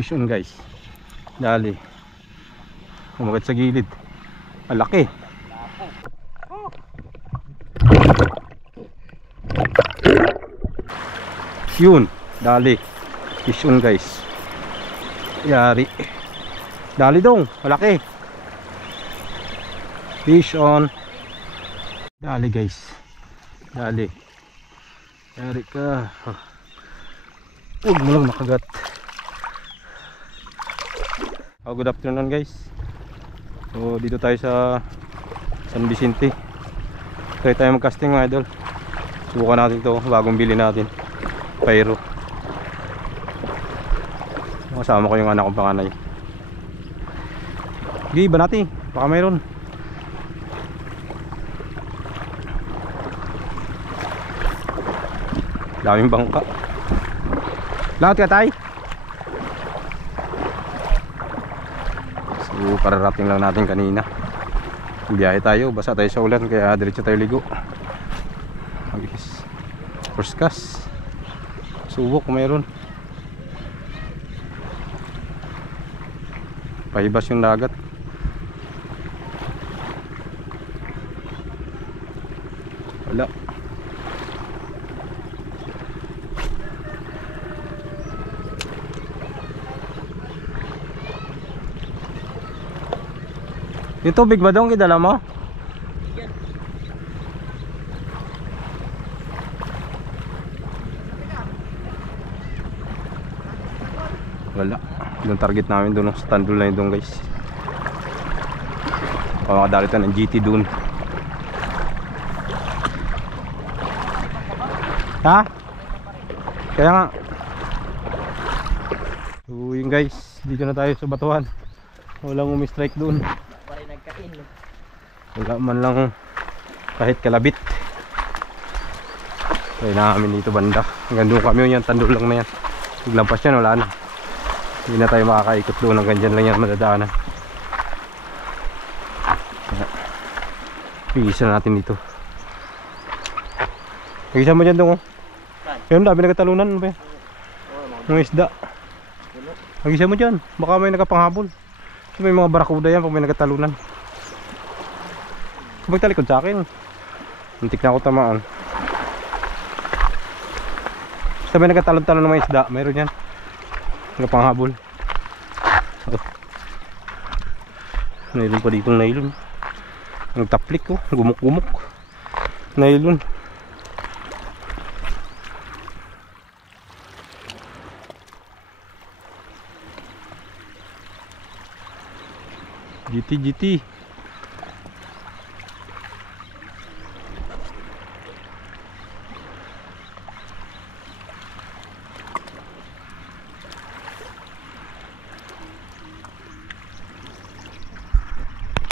Fish on guys. Dali. Umagat sa gilid. Malaki. Yun. Dali. Fish on guys. Yari. Dali dong. Malaki. Fish on. Dali guys. Dali. Yari ka. Huwag mo lang makagat. Good afternoon guys. So dito tayo sa San Vicente. Try tayo mag-casting mga idol. Subukan natin to bagong bili natin. Pyro. Kasama ko yung anak kong panganay. Sige, iba natin. Baka mayroon. Daming bangka. Lahat ka tay. So pararating lang natin kanina. Biyahe tayo, basa tayo sa ulan, kaya diretso tayo ligo. First cast. Subok kung mayroon. Pahibas yung dagat. Wala. Yung tubig ba doon kidala mo? Wala. Yung target namin doon sa tandol na yun doon guys. Makakadali tayo ng GT doon. Ha? Kaya nga. So yun guys, dito na tayo sa batuhan. Walang umi-strike doon. Wala man lang kahit kalabit. Kaya namin dito banda. Hanggang doon kami yan, tandol lang na yan. Paglampas yan wala na. Hindi na tayo makakaikot doon. Hanggang dyan lang yan madadaanan. Pigisa na natin dito. Pigisa mo dyan doon oh. Kaya dami nagkatalunan ano ba yan? Mga isda. Pigisa mo dyan. Baka may nagkapanghabol. So, may mga barakuda yan pag may nagkatalunan. Magtalikod sa akin. Muntik na ako tamaan. Sabi nagkatalon-talon ng mga isda. Mayroon yan. Nagpanghabol. Nailon pa ditong nailon. Nagtaplik ko. Gumuk-gumuk. Nailon. GT.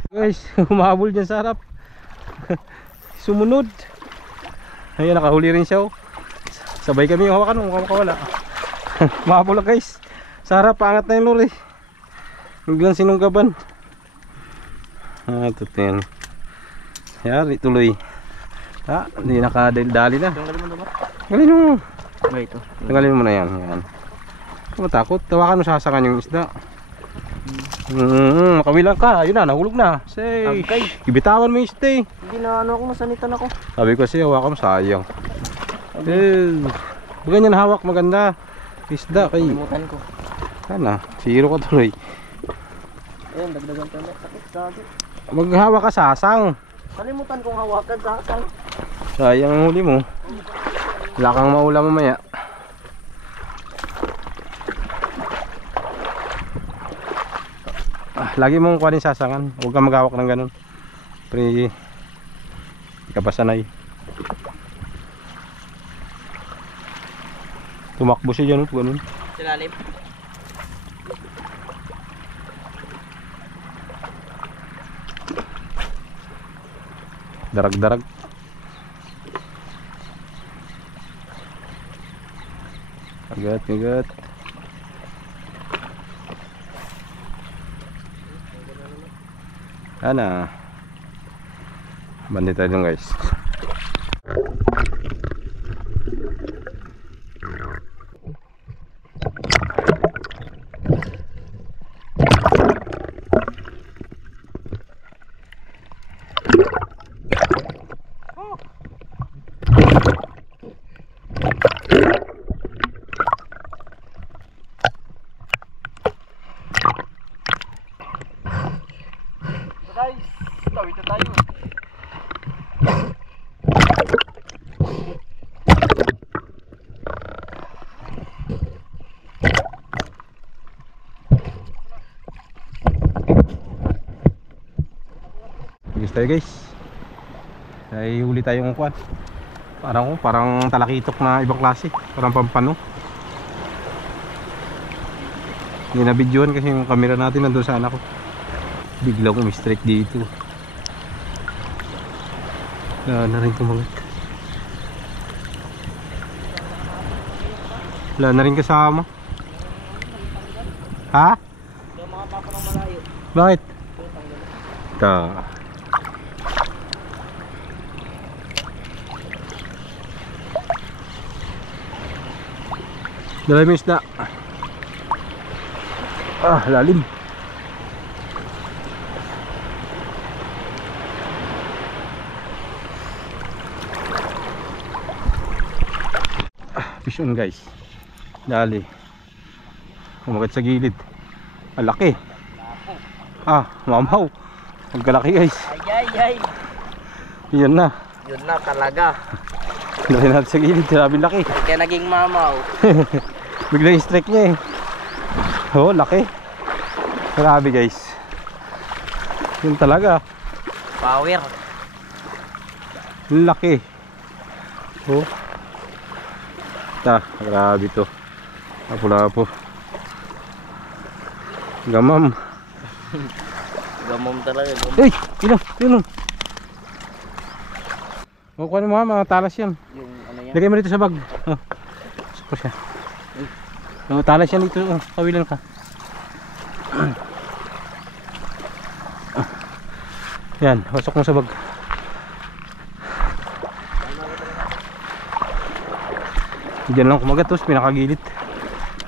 Guys, humahabol dyan sa harap. Sumunod. Ayun, nakahuli rin siya oh. Sabay kami yung hawakan, mukhang makawala. Humahabol lang guys. Sa harap, paangat na yung lori. Biglang sinunggaban. Ito yan. Yari, tuloy. Hindi nakadali na. Tanggalin mo. Tanggalin mo na yan. Matakot, tawakan mo sasakan yung isda. Makabilang ka, ayun na, nahulog na. Say, ibitawan mo yung stay. Hindi na ano ako, masanitan ako. Sabi ko siya, hawakan mo, sayang. Ganyan hawak, maganda. Isda kay. Kalimutan ko. Sana, zero ka tuloy. Ayun, dagdagan tayo. Sakit, sakit. Maghawak ka sasang. Kalimutan kong hawakan sasang. Sayang ang huli mo. Wala kang maulam mamaya. Lagi mong kuhanin sasangan. Huwag kang maghawak ng ganun. Pre, ikapasanay. Tumakbo siya dyan. Ganun. Silalim. Darag-darag. Agat. Ana. Bandi tayo dun guys. Tawid na tayo. Guys tayo guys. Ay huli tayong kuwan. Parang talakitok na ibang klase. Parang pampano. Hindi na videoan kasi yung camera natin nandun sa anak ko. Biglang umi-strike dito. Wala na rin kumagat. Wala na rin kasama. Ha? Hindi mga papa ng malayo. Bakit? Ta. Dala mo isda. Ah, lalim. Fish on guys. Dali. Umagat sa gilid. Malaki. Ah, mamaw. Magkalaki guys. Ay. Yan na. Yun na talaga. Dali natin sa gilid. Sabi laki. Kaya naging mamaw. Biglang strike niya eh. Oh, laki. Grabe guys. Yun talaga. Power. Laki. Oh. Grabe to. Lapo-lapo. Gamam. Gamom talaga. Eh, yun. O, kuha mo mga talas yan. Yung ano yan. Lagay mo dito sa bag. Oh. Suko siya. Oh, talas yan dito. Oh, kawilan ka. Yan, pasok mo sa bag. Diyan lang kumagat, tapos pinakagilid.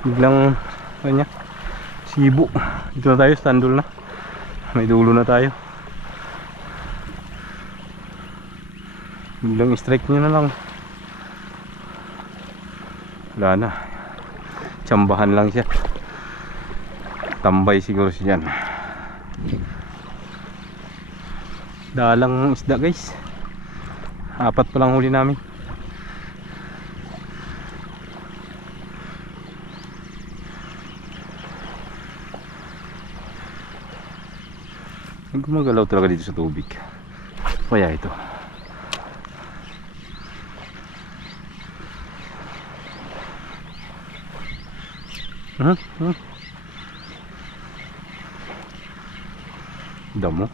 Biglang kanya sibo. Dito na tayo, standol na. May dulo na tayo. Biglang strike nyo na lang. Wala na. Tsambahan lang siya. Tambay siguro siya dyan. Dalang isda guys. 4 pa lang huli namin. Gumagalaw talaga dito sa tubig. Kaya ito. Damo.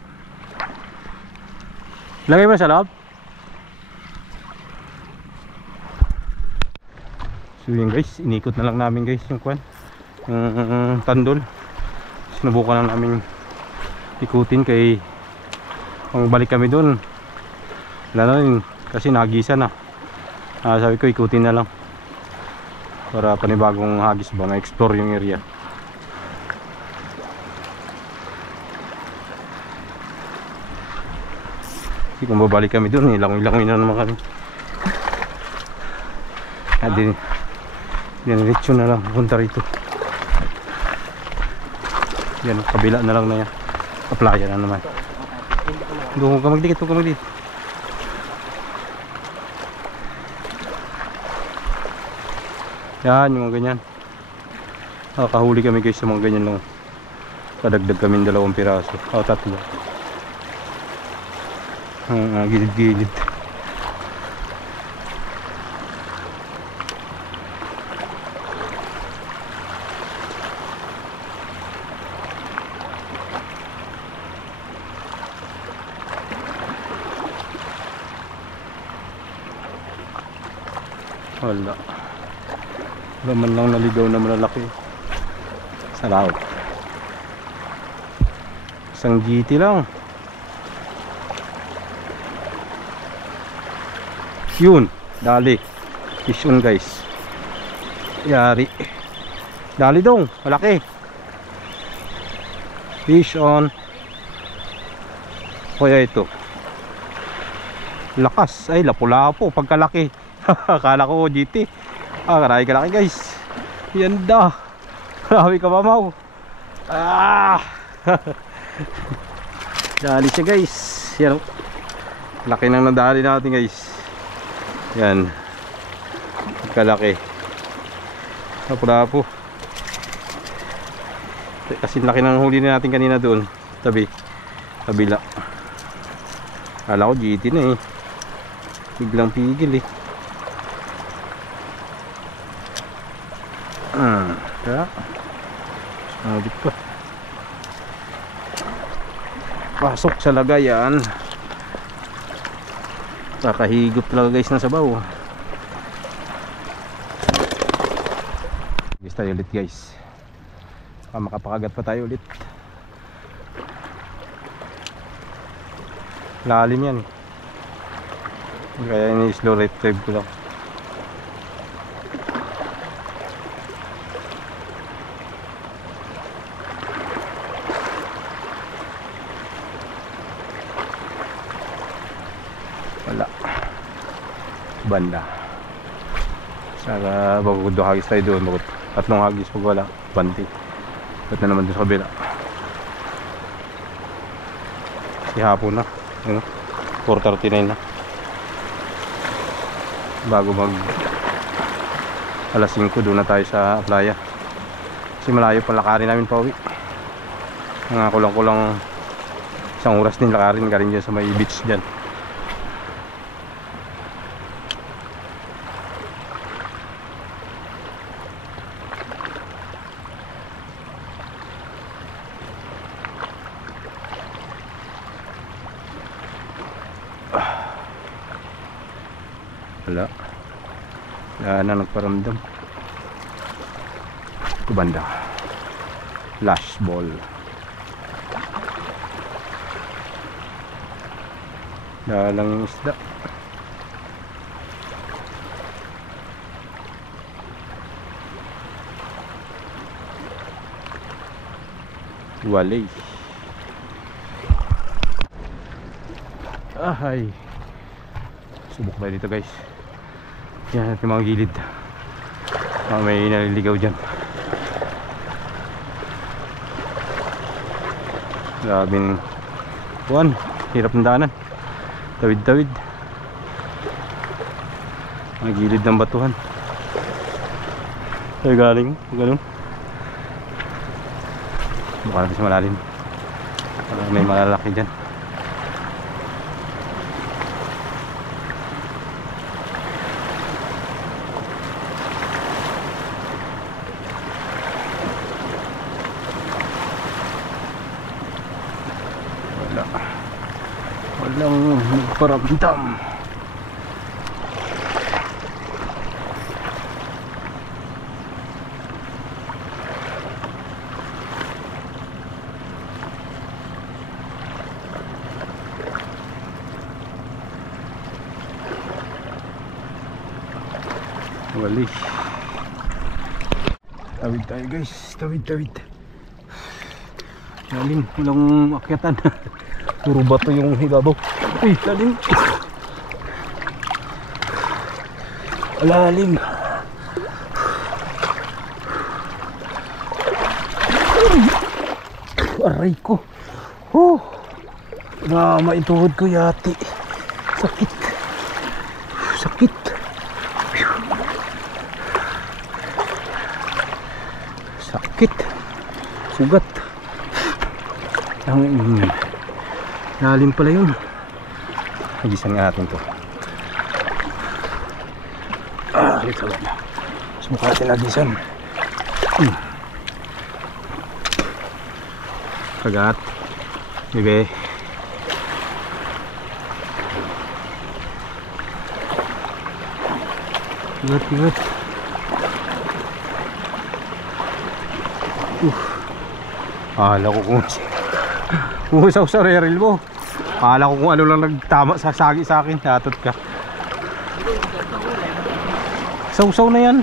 Lagay mo sa loob. So yun guys, inikot na lang namin guys yung kwan, yung tandol. Sinubukan na namin ikutin kay kung balik kami doon. Wala na rin kasi nagisa na. Sabi ko ikutin na lang para panibagong hagis ba, ma-explore yung area. Kasi kung babalik kami doon, ilangoy-langoy na naman kami. Diniretso na lang punta rito. Yan, kabila na lang na yan. Kaplaya na naman. Huwag ka magdikit, huwag ka magdikit. Yan, yung mga ganyan. Nakakahuli kami guys sa mga ganyan lang. Kadagdag kami 2 piraso. O, 3. Gilid-gilid. Wala. Wala man lang naligaw na malalaki sa laot. Isang GT lang. Yun, dali. Fish on guys. Yari. Dali dong, malaki. Fish on. Kaya ito. Lakas, ay lapu-lapo pagkalaki. Akala ko GT. Karay kalaki guys. Yan da. Grabe ka mamaw. Dali siya guys. Yan, oh. Laki ng nadali natin guys. Yan. Kalaki. Lapo-lapo. Kasi laki ng huli na natin kanina doon. Tabi. Kabila. Kala ko GT na eh. Biglang pigil eh. Kaya sabit pa. Pasok sa lagayan. Kakahigop talaga guys ng sabaw. Guys tayo ulit guys. Makapakagat pa tayo ulit. Lalim yan. Kaya ini slow retrieve ko lang. Wala. Banda. Saka bagod do hagis tayo doon. Bagod. Tatlong hagis pag wala. Banti. Ba't na naman doon sa kabila. Si hapon na. Ano? 4:39 na. Bago mag alas 5 doon na tayo sa playa. Kasi malayo pa lakarin namin pa uwi. Mga kulang-kulang isang oras din lakarin ka rin dyan sa may beach dyan. Wala na nagparamdam. Ito banda flash ball. Dalang yung isda. Walay. Ahay. Subok na dito guys. Yan natin mga gilid. May naliligaw dyan. Grabing buwan. Hirap ng daanan. Tawid-tawid. Mga gilid ng batuhan. Tayo galing. Ganun. Baka natin sa malalim. May malalaki dyan. Walang nagparamdam. Wali. Tawid tayo guys. Tawid. Lalim. Walang akyatan. Puro bato yung ibabaw. Uy, lalim. Lalim. Aray ko. Maituhod ko yati. Sakit. Sakit. Sugat. Lalim pala yun. Nagisan nga natin to. Ito lang. Sumukha natin nagisan. Kagat. Bebe. Ingat. Akala ko kung usaw sa reril mo. Akala ko kung ano lang nagtama sa sagi sa akin. Hatot ka. Sausaw na yan.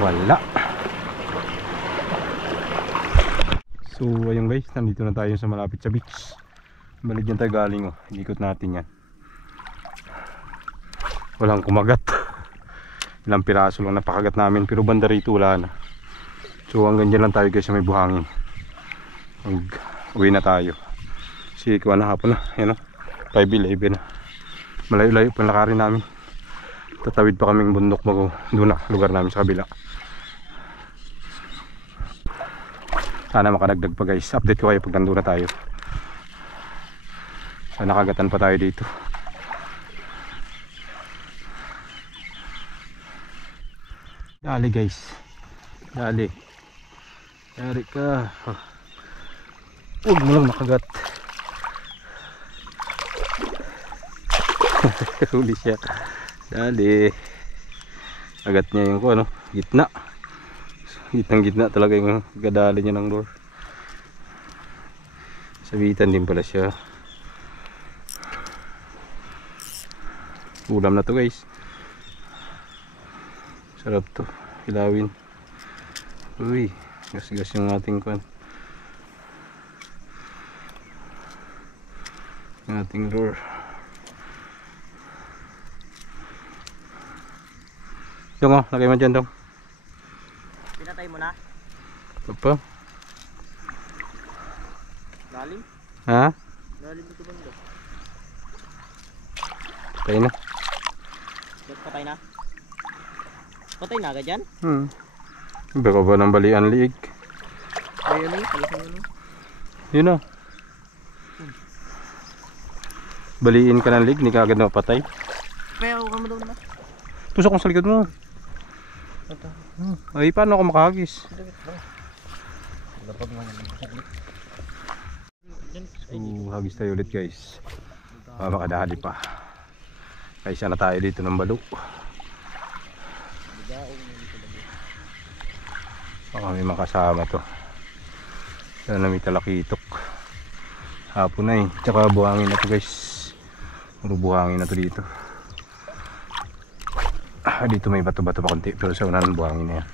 Wala. So ayun guys, nandito na tayo sa malapit sa beach. Balik dyan tayo galing Ikot natin yan. Walang kumagat. ilang piraso lang napakagat namin, pero banda rito wala na. So hanggang dyan lang tayo guys sa may buhangin. Uwi na tayo. Si kuha na hapon na, yan o, 5:11 na. Malayo-layo pa lakarin namin. Tatawid pa kaming bundok bago doon na lugar namin sa kabila. Sana makadagdag pa guys. Update ko kayo pag nandun na tayo. Sana nakagatan pa tayo dito. Dali guys. Dali. Dari ka. Huwag mo lang makagat. Huli siya. Dali. Agat niya yung ano, gitna. Gitnang-gitna talaga yung gadali niya ng lure. Sabitan din pala siya. Ulam na to guys. Sarap to. Hilawin. Uy, gas-gas yung ating kwan. Yung ating lure. Yung oh, lagay mo dyan daw. Pinatay mo na? Apa? Lalim? Ha? Lalim ito bang ito? Patay na. Patay na? Patay na agad yan? Baka ba ng balian liig? Ayun eh, palisan mo. Yun o. Baliin ka ng liig, hindi ka agad na mapatay. Kaya ako ka mo daw na. Tusok mo sa likod mo. Ay, paano ako makahagis? Hagis tayo ulit guys. Makadali pa. Kaysa na tayo dito ng balo. Baka may makasama to. Sana may talakitok. Hapon na eh. Tsaka buhangin na to guys. Puro buhangin na to dito. Dito may bato-bato pa konti, pero sa unahan buhangin na yan.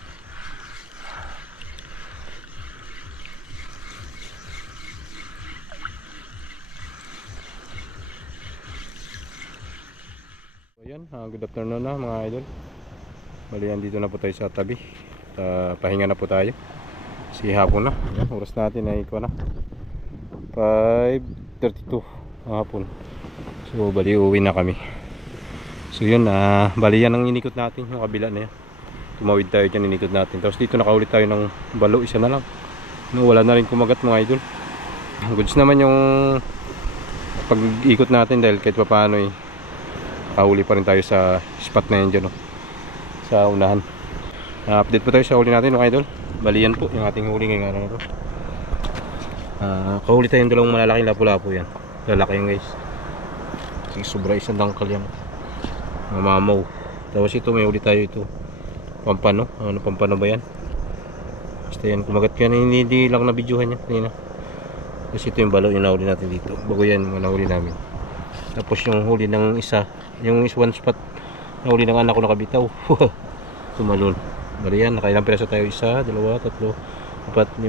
So yan, good afternoon na mga idol. Balian dito na po tayo sa tabi. Pahinga na po tayo. Kasi hapon na. Yan, oras natin ay ikaw na 5:32 hapon. So bali uwi na kami. So yun, bali yan ang inikot natin, yung kabila na yan. Tumawid tayo dyan, inikot natin. Tapos dito nakaulit tayo ng balo, isa na lang. No, wala na rin kumagat mga idol. Goods naman yung pag-ikot natin dahil kahit pa paano eh, kahuli pa rin tayo sa spot na yan dyan, no? Sa unahan. Update po tayo sa huli natin mga idol. Bali yan po, yung ating huli ngayong araw na to. Kahuli tayo yung dalawang malalaking lapu-lapu yan. Lalaki yung guys. Sige, sobra isang dangkal yan. Mamaw. Tapos ito may uli tayo ito. Pampano. Ano pampano ba yan? Basta yan kumagat yan. Hindi lang na-videohan yan. Kanina. Tapos ito yung balo yung nahuli natin dito. Bago yan yung nahuli namin. Tapos yung huli ng isa. Yung one spot. Nahuli ng anak ko nakabitaw. Tumalon. Bali yan. Nakailang piraso tayo. 1, 2, 3, 4, 5,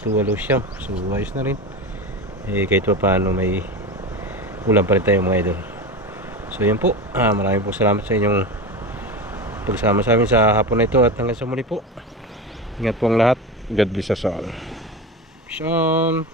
6, 7, 8, 9. So ayos na rin. Kahit pa paano may ulam pa rin tayo mga idol. So yan po, maraming po salamat sa inyong pagsama sa amin sa hapon na ito at hanggang sa muli po. Ingat po ang lahat. God bless us all. Peace on.